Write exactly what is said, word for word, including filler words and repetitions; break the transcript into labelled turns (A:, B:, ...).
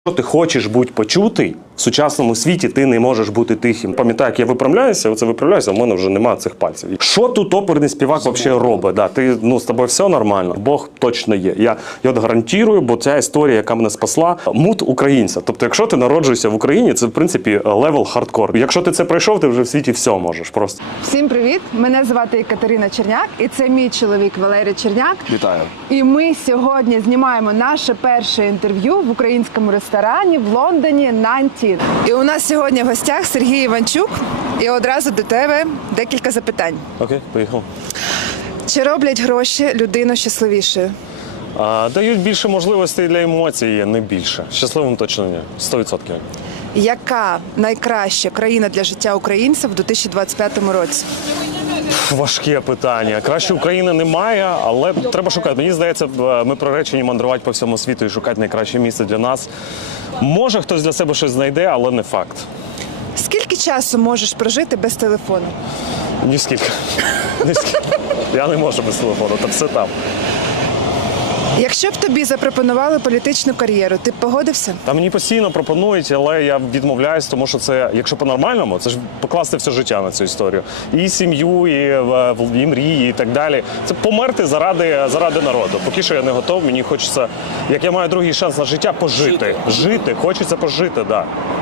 A: Якщо ти хочеш бути почутий, в сучасному світі ти не можеш бути тихим. Пам'ятаю, як я виправляюся, оце виправляюся, а в мене вже немає цих пальців. Що тут оперний співак взагалі робить? Да, ти, ну, з тобою все нормально, Бог точно є. Я, я от гарантую, бо ця історія, яка мене спасла, мут українця. Тобто, якщо ти народжуєшся в Україні, це, в принципі, левел хардкор. Якщо ти це пройшов, ти вже в світі все можеш просто.
B: Всім привіт! Мене звати Катерина Черняк, і це мій чоловік Валерій Черняк.
A: Вітаю.
B: І ми сьогодні знімаємо наше перше інтерв'ю в українському ресторані в Лондоні дев'ятнадцять. І у нас сьогодні в гостях Сергій Іванчук. І одразу до тебе декілька запитань.
A: Окей, поїхав.
B: Чи роблять гроші людину щасливішою?
A: А, дають більше можливостей для емоцій, не більше. Щасливим точно ні. сто відсотків.
B: Яка найкраща країна для життя українців у дві тисячі двадцять п'ятому році?
A: Важке питання. Краще України немає, але треба шукати. Мені здається, ми приречені мандрувати по всьому світу і шукати найкраще місце для нас. Може, хтось для себе щось знайде, але не факт.
B: Скільки часу можеш прожити без телефону?
A: Ні скільки. Ні скільки. Я не можу без телефону, там все там.
B: Якщо б тобі запропонували політичну кар'єру, ти б погодився?
A: Та мені постійно пропонують, але я відмовляюсь, тому що це, якщо по-нормальному, це ж покласти все життя на цю історію. І сім'ю, і, і мрії, і так далі. Це померти заради, заради народу. Поки що я не готов, мені хочеться, як я маю другий шанс на життя, пожити. Жити, хочеться пожити, так. Да.